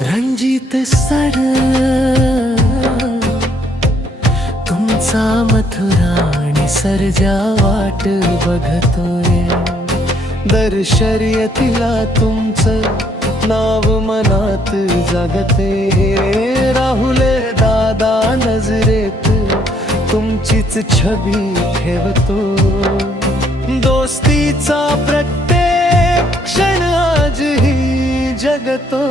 Ranjit sir तुमचा मथुराणी सर्जा वाट बघतोय। दर शर्यतीला तुमचं नाव मनात जागते। राहुल दादा नजरेत तुमचीच छबी ठेवतो। दोस्तीचा प्रत्येक क्षण आजही जगतो।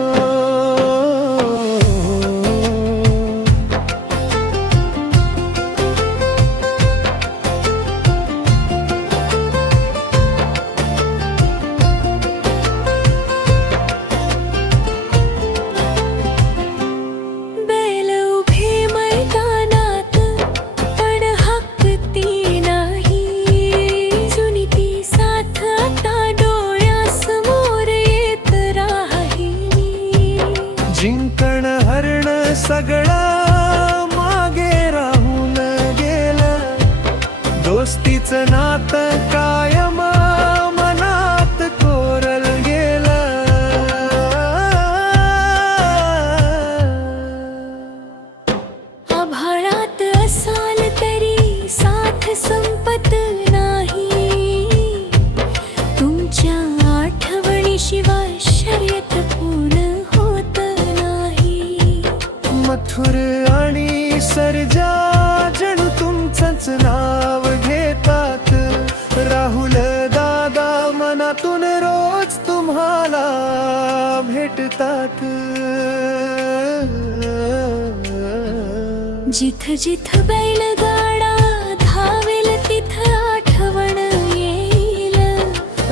जिंकण हरण सगळं मागे राहून गेलं। दोस्तीचं नातं कायम मनात कोरल गेलं। आभाळात असाल तरी साथ संपत नाही। तुमच्या आठवणीशिवाय शर्यत पूर्ण मथुर आणि सर्जा जणू तुमचंच नाव घेतात। राहुल दादा मनातून रोज तुम्हाला भेटतात। जिथ जिथ बैलगाडा धावेल तिथ आठवण येईल।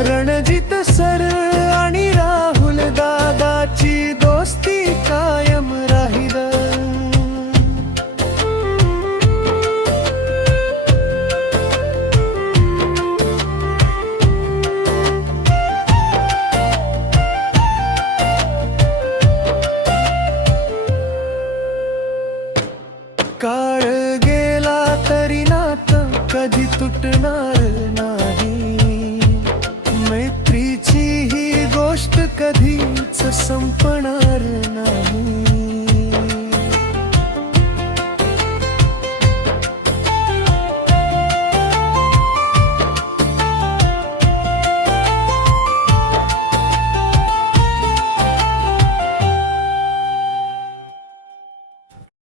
रणजित सर आणि राहुल दादाची दोस्ती कायम राहील। काळ गेला तरी नातं कधी तुटणार नाही। मैत्रीची ही गोष्ट कधीच संपणार नाही।